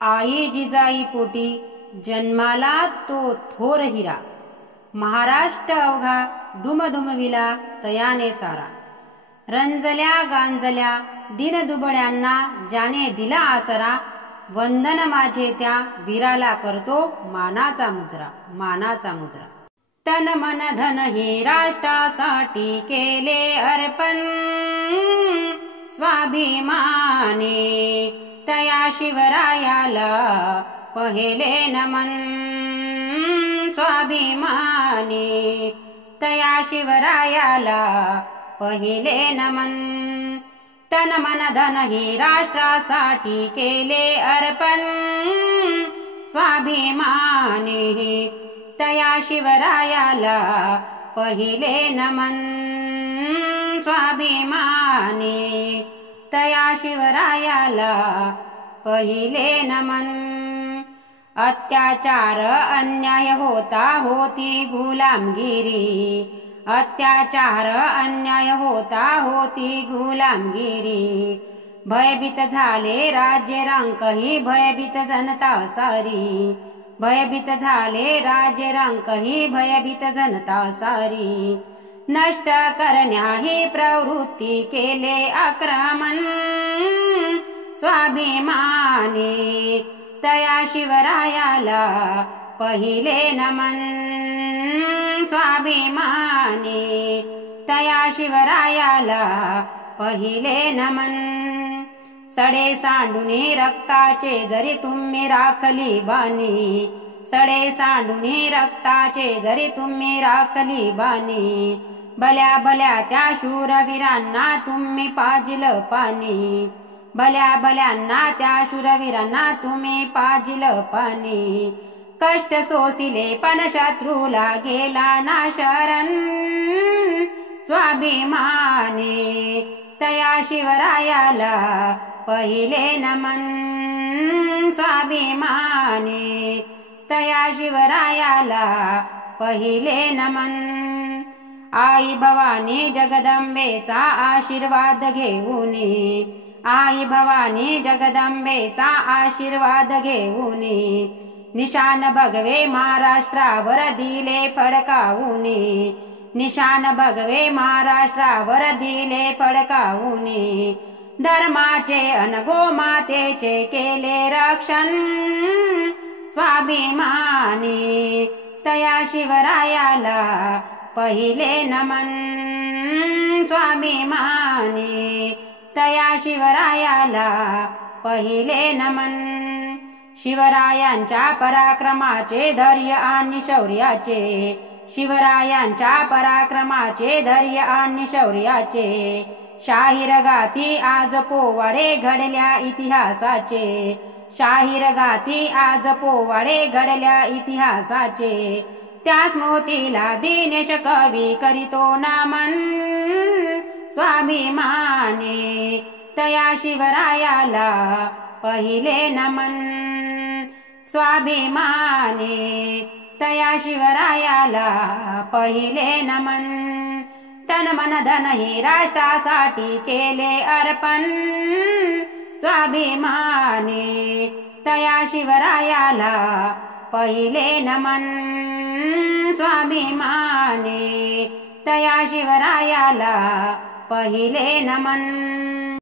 आई जिजाई पोटी जन्माला तो थोर हिरा, महाराष्ट्र अवघा दुमदुमविला तयाने सारा. रंजल्या गांजल्या दिनदुबळ्यांना ज्याने दिला आसरा, वंदन माझे त्या वीराला करतो मानाचा मुजरा, मानाचा मुजरा. तन मन धन हे राष्ट्रासाठी केले अर्पण, स्वाभिमानी तया शिवरायाला पहिले नमन. स्वाभिमानी तया शिवरायाला पहिले नमन. तन मन धन हे राष्ट्रासाठी केले अर्पण, स्वाभिमानी तया शिवरायाला पहिले नमन. स्वाभिमानी तया शिवरायाला पहिले नमन. अत्याचार अन्याय होती गुलामगिरी, अत्याचार अन्याय होती गुलामगिरी. भयभीत झाले राज्य रंकही, भयभीत जनता सारी. भयभीत झाले राज्य रंकही, भयभीत जनता सारी. नष्ट करण्याही प्रवृत्ती केले आक्रमण, स्वाभिमानी तया शिवरायाला पहिले नमन. स्वाभिमानी तया शिवरायाला पहिले नमन. सडे सांडूने रक्ताचे जरी तुम्ही राखली बानी, सडे सांडूने रक्ताचे जरी तुम्ही राखली बानी. भल्या भल्या त्या शूरवीरांना तुम्ही पाजिल पाणी, भल्या भल्यांना त्या शूरवीरांना तुम्ही पाजिल पाणी. कष्ट सोसिले पण शत्रूला गेला ना शरण, स्वाभिमानी तया शिवरायाला पहिले नमन. स्वाभिमानी तया शिवरायाला पहिले नमन. आई भवानी जगदंबेचा आशीर्वाद घेऊन, आई भवानी जगदंबेचा आशीर्वाद घेऊन. निशान भगवे महाराष्ट्रावर दिले फडकावून, निशान भगवे महाराष्ट्रावर दिले फडकावून. धर्माचे अन गोमातेचे केले रक्षण, स्वाभिमानी तया शिवरायाला पहिले नमन. स्वाभिमानी तया शिवरायाला पहिले नमन. शिवरायांच्या पराक्रमाचे धैर्य आणि शौर्याचे, शिवरायांच्या पराक्रमाचे धैर्य आणि शौर्याचे. शाहीर गाती आज पोवाडे घडल्या इतिहासाचे, शाहीर गाती आज पोवाडे घडल्या इतिहासाचे. त्या स्मृतीला दिनेश कवी करीतो नमन, स्वाभिमानी तया शिवरायाला पहिले नमन. स्वाभिमानी तया शिवरायाला पहिले नमन. तन मन धन हे राष्ट्रासाठी केले अर्पण, स्वाभिमानी तया शिवरायाला पहिले नमन. स्वाभिमानी तया शिवरायाला पहिले नमन.